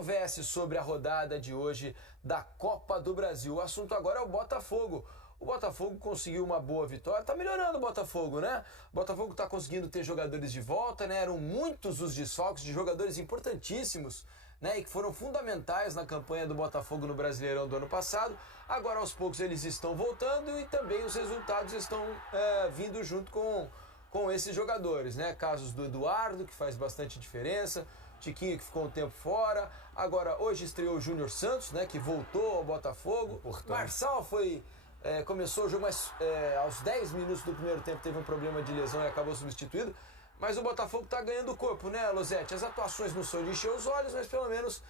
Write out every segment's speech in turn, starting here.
converse sobre a rodada de hoje da Copa do Brasil. O assunto agora é o Botafogo. O Botafogo conseguiu uma boa vitória, tá melhorando o Botafogo, né? O Botafogo tá conseguindo ter jogadores de volta, né? Eram muitos os desfalques de jogadores importantíssimos, né? E que foram fundamentais na campanha do Botafogo no Brasileirão do ano passado. Agora, aos poucos, eles estão voltando e também os resultados estão vindo junto com esses jogadores, né? Casos do Eduardo, que faz bastante diferença, Tiquinho, que ficou um tempo fora. Agora, hoje estreou o Júnior Santos, né? Que voltou ao Botafogo. Importante. Marçal começou o jogo, mas aos 10 minutos do primeiro tempo teve um problema de lesão e acabou substituído. Mas o Botafogo está ganhando corpo, né, Losetti? As atuações não são de encher os olhos, mas pelo menos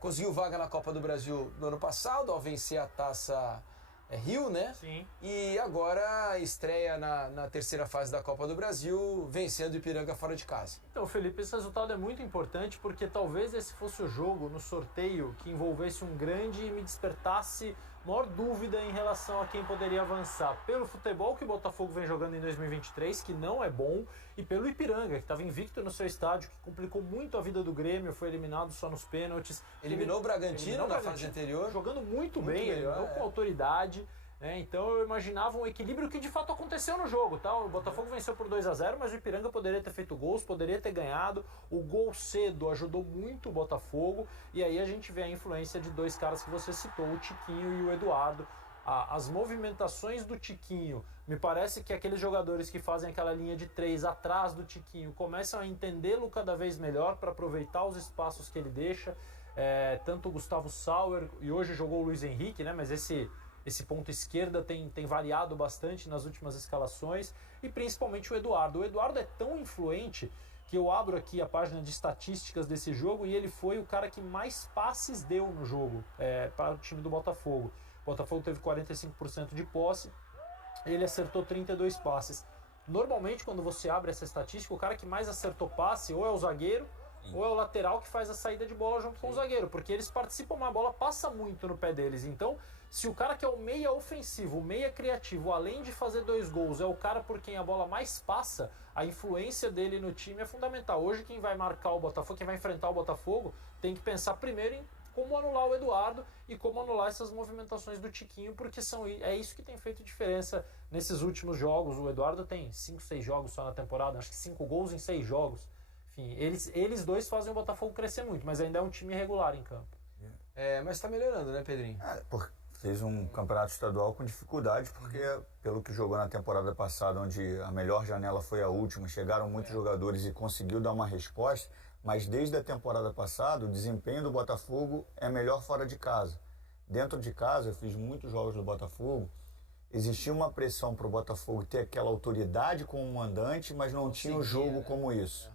conseguiu vaga na Copa do Brasil no ano passado, ao vencer a Taça Rio, né? Sim. E agora estreia na terceira fase da Copa do Brasil, vencendo o Ipiranga fora de casa. Então, Felipe, esse resultado é muito importante porque talvez esse fosse o jogo no sorteio que envolvesse um grande e me despertasse maior dúvida em relação a quem poderia avançar. Pelo futebol que o Botafogo vem jogando em 2023, que não é bom, e pelo Ipiranga, que estava invicto no seu estádio, que complicou muito a vida do Grêmio, foi eliminado só nos pênaltis. Eliminou o Bragantino na fase anterior. Jogando muito bem, eliminou com autoridade. Então eu imaginava um equilíbrio que de fato aconteceu no jogo, tá? O Botafogo venceu por 2-0, mas o Ipiranga poderia ter feito gols, poderia ter ganhado. O gol cedo ajudou muito o Botafogo, e aí a gente vê a influência de dois caras que você citou, o Tiquinho e o Eduardo. As movimentações do Tiquinho, me parece que aqueles jogadores que fazem aquela linha de 3 atrás do Tiquinho começam a entendê-lo cada vez melhor para aproveitar os espaços que ele deixa. Tanto o Gustavo Sauer, e hoje jogou o Luiz Henrique, né? Mas esse ponto esquerda tem variado bastante nas últimas escalações, e principalmente o Eduardo. O Eduardo é tão influente que eu abro aqui a página de estatísticas desse jogo e ele foi o cara que mais passes deu no jogo para o time do Botafogo. O Botafogo teve 45% de posse, ele acertou 32 passes. Normalmente, quando você abre essa estatística, o cara que mais acertou passe ou é o zagueiro, ou é o lateral que faz a saída de bola junto com o zagueiro, porque eles participam, mas a bola passa muito no pé deles. Então, se o cara que é o meia ofensivo, o meia criativo, além de fazer 2 gols, é o cara por quem a bola mais passa, a influência dele no time é fundamental. Hoje, quem vai marcar o Botafogo, quem vai enfrentar o Botafogo, tem que pensar primeiro em como anular o Eduardo e como anular essas movimentações do Tiquinho, porque é isso que tem feito diferença nesses últimos jogos. O Eduardo tem 5, 6 jogos só na temporada, acho que 5 gols em 6 jogos. Enfim, eles dois fazem o Botafogo crescer muito, mas ainda é um time irregular em campo. Mas está melhorando, né, Pedrinho? Fez um campeonato estadual com dificuldade, porque pelo que jogou na temporada passada, onde a melhor janela foi a última, chegaram muitos jogadores e conseguiu dar uma resposta, mas desde a temporada passada o desempenho do Botafogo é melhor fora de casa. Dentro de casa, eu fiz muitos jogos do Botafogo, existia uma pressão para o Botafogo ter aquela autoridade como mandante, mas não tinha um jogo como isso.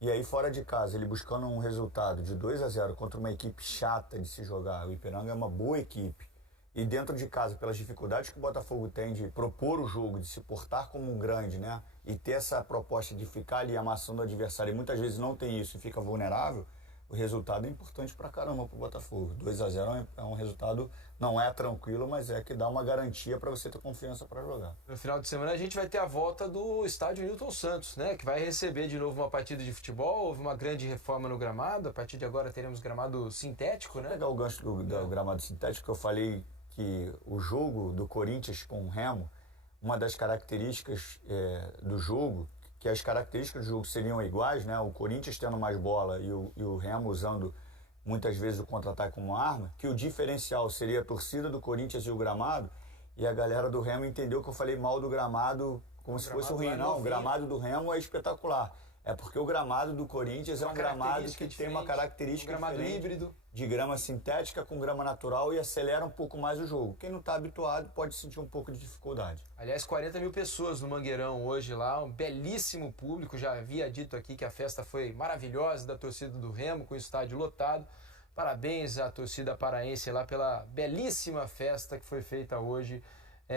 E aí, fora de casa, ele buscando um resultado de 2-0 contra uma equipe chata de se jogar. O Ipiranga é uma boa equipe. E dentro de casa, pelas dificuldades que o Botafogo tem de propor o jogo, de se portar como um grande, né? E ter essa proposta de ficar ali amassando o adversário, e muitas vezes não tem isso e fica vulnerável, o resultado é importante pra caramba pro Botafogo. 2-0 é um resultado, não é tranquilo, mas é que dá uma garantia para você ter confiança para jogar. No final de semana a gente vai ter a volta do estádio Newton Santos, né? Que vai receber de novo uma partida de futebol. Houve uma grande reforma no gramado. A partir de agora teremos gramado sintético, né? Vou pegar o gancho do gramado sintético, que eu falei que o jogo do Corinthians com o Remo, uma das características do jogo, que as características do jogo seriam iguais, né? O Corinthians tendo mais bola e o Remo usando muitas vezes o contra-ataque como arma, que o diferencial seria a torcida do Corinthians e o gramado, e a galera do Remo entendeu que eu falei mal do gramado como se fosse ruim. Não, o gramado do Remo é espetacular. É porque o gramado do Corinthians é um gramado que tem uma característica híbrido de grama sintética com grama natural e acelera um pouco mais o jogo. Quem não está habituado pode sentir um pouco de dificuldade. Aliás, 40 mil pessoas no Mangueirão hoje lá, um belíssimo público. Já havia dito aqui que a festa foi maravilhosa da torcida do Remo, com o estádio lotado. Parabéns à torcida paraense lá pela belíssima festa que foi feita hoje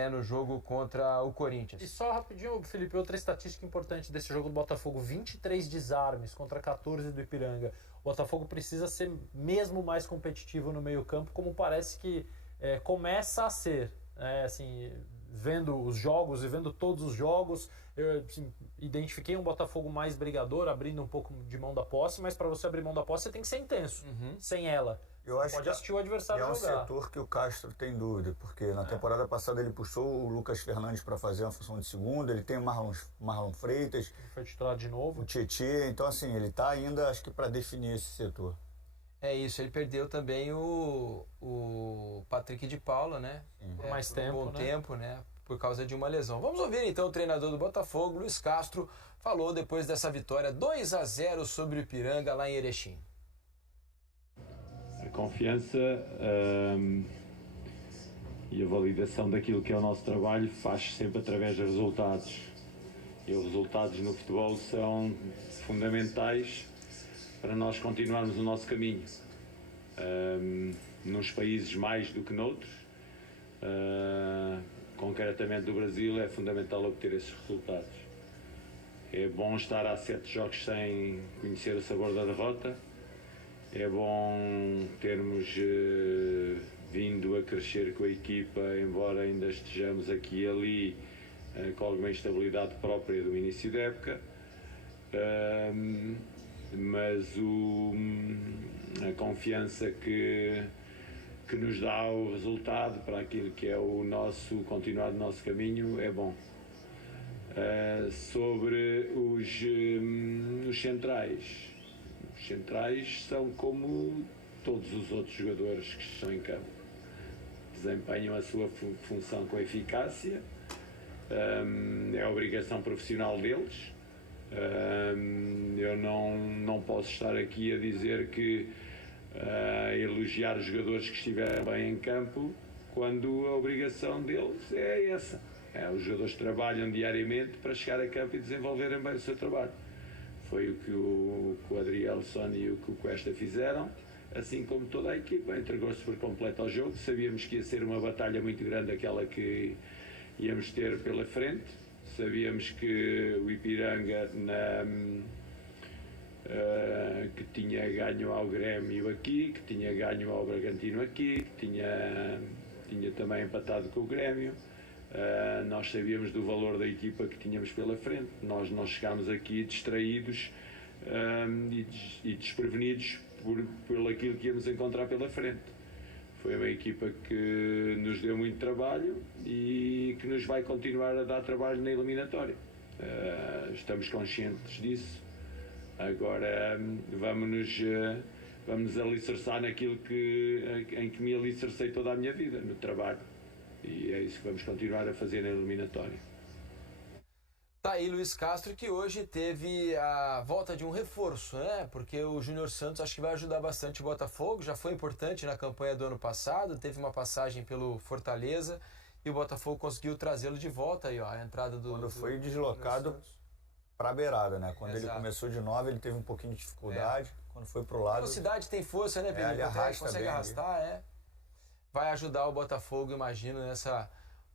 no jogo contra o Corinthians. E só rapidinho, Felipe, outra estatística importante desse jogo do Botafogo: 23 desarmes contra 14 do Ipiranga. O Botafogo precisa ser mesmo mais competitivo no meio campo, como parece que começa a ser. Assim, vendo os jogos e vendo todos os jogos, eu assim, identifiquei um Botafogo mais brigador, abrindo um pouco de mão da posse, mas para você abrir mão da posse você tem que ser intenso. Sem ela, Eu acho pode que assistir o adversário é um jogar. setor que o Castro tem dúvida, porque na temporada passada ele puxou o Lucas Fernandes para fazer uma função de segundo, ele tem o Marlon Freitas, Foi titular de novo. o Tietê, então assim, ele está ainda, acho que para definir esse setor. É isso, ele perdeu também o Patrick de Paula, né? Por mais por tempo, um bom né? tempo, né? Por causa de uma lesão. Vamos ouvir então o treinador do Botafogo, Luiz Castro, falou depois dessa vitória 2-0 sobre o Ipiranga lá em Erechim. A confiança e a validação daquilo que é o nosso trabalho faz sempre através dos resultados. E os resultados no futebol são fundamentais para nós continuarmos o nosso caminho. Nos países mais do que noutros, concretamente do Brasil, é fundamental obter esses resultados. É bom estar há 7 jogos sem conhecer o sabor da derrota. É bom termos vindo a crescer com a equipa, embora ainda estejamos aqui e ali com alguma instabilidade própria do início da época. Mas a confiança que nos dá o resultado para aquilo que é o nosso continuar o nosso caminho é bom. Sobre os centrais. Os centrais são como todos os outros jogadores que estão em campo. Desempenham a sua função com eficácia, é a obrigação profissional deles. Eu não posso estar aqui a dizer que elogiar os jogadores que estiveram bem em campo, quando a obrigação deles é essa. Os jogadores trabalham diariamente para chegar a campo e desenvolverem bem o seu trabalho. Foi o que o Adrielson e o que o Cuesta fizeram, assim como toda a equipa. Entregou-se por completo ao jogo. Sabíamos que ia ser uma batalha muito grande aquela que íamos ter pela frente. Sabíamos que o Ipiranga que tinha ganho ao Grêmio aqui, que tinha ganho ao Bragantino aqui, que tinha também empatado com o Grêmio. Nós sabíamos do valor da equipa que tínhamos pela frente. Nós não chegámos aqui distraídos e desprevenidos por aquilo que íamos encontrar pela frente. Foi uma equipa que nos deu muito trabalho e que nos vai continuar a dar trabalho na eliminatória. Estamos conscientes disso. Agora vamos alicerçar naquilo em que me alicercei toda a minha vida, no trabalho. E é isso que vamos continuar a fazer na eliminatória. Tá aí Luiz Castro, que hoje teve a volta de um reforço, né? Porque o Júnior Santos acho que vai ajudar bastante o Botafogo, já foi importante na campanha do ano passado, teve uma passagem pelo Fortaleza e o Botafogo conseguiu trazê-lo de volta aí, ó, a entrada do... Quando foi deslocado para a beirada, né? Quando ele começou de 9, ele teve um pouquinho de dificuldade, quando foi pro lado... A velocidade tem força, né, Pedro? Ele arrasta consegue bem, arrastar, Vai ajudar o Botafogo, imagino, nessa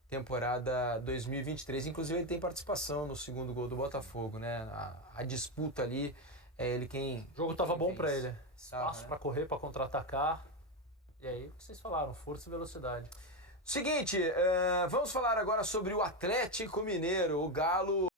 temporada 2023. Inclusive, ele tem participação no segundo gol do Botafogo, né? A disputa ali, é ele quem... O jogo tava bom para ele. Tava, Espaço para correr, para contra-atacar. E aí, o que vocês falaram? Força e velocidade. Seguinte, vamos falar agora sobre o Atlético Mineiro. O Galo